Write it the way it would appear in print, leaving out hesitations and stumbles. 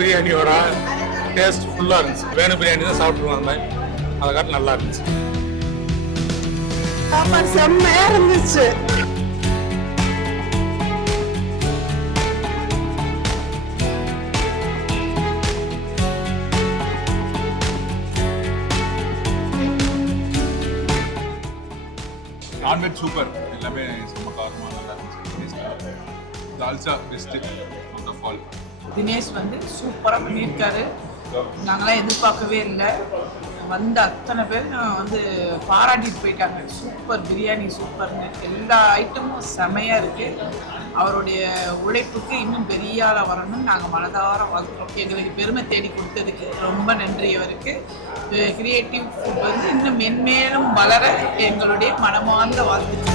பிரியாணியோட டேஸ்ட் ஃபுல்லாக இருந்துச்சு. வேணும் பிரியாணி தான் சாப்பிட்ருவோம் அந்த மாதிரி. அதை காட்டு நல்லா இருந்துச்சு. சாப்பாடு செம்மையா இருந்துச்சு. நான்வெஜ் சூப்பர், எல்லாமே செம்ம காரமாக நல்லா இருந்துச்சு. Dalcha best of all. Dinesh வந்து சூப்பராக பண்ணியிருக்காரு. நாங்களாம் எதிர்பார்க்கவே இல்லை. வந்த அத்தனை பேர் வந்து பாராட்டிட்டு போயிட்டாங்க. சூப்பர் பிரியாணி, சூப்பர்னு எல்லா ஐட்டமும் செமையாக இருக்குது. அவருடைய உழைப்புக்கு இன்னும் பெரிய ஆளாக வரணும்னு நாங்கள் மனதார வாழ்த்துறோம். எங்களுக்கு பெருமை தேடி கொடுத்ததுக்கு ரொம்ப நன்றி அவருக்கு. கிரியேட்டிவ் ஃபுட் வந்து இன்னும் மென்மேலும் வளர எங்களுடைய மனமார்ந்த வாழ்த்து.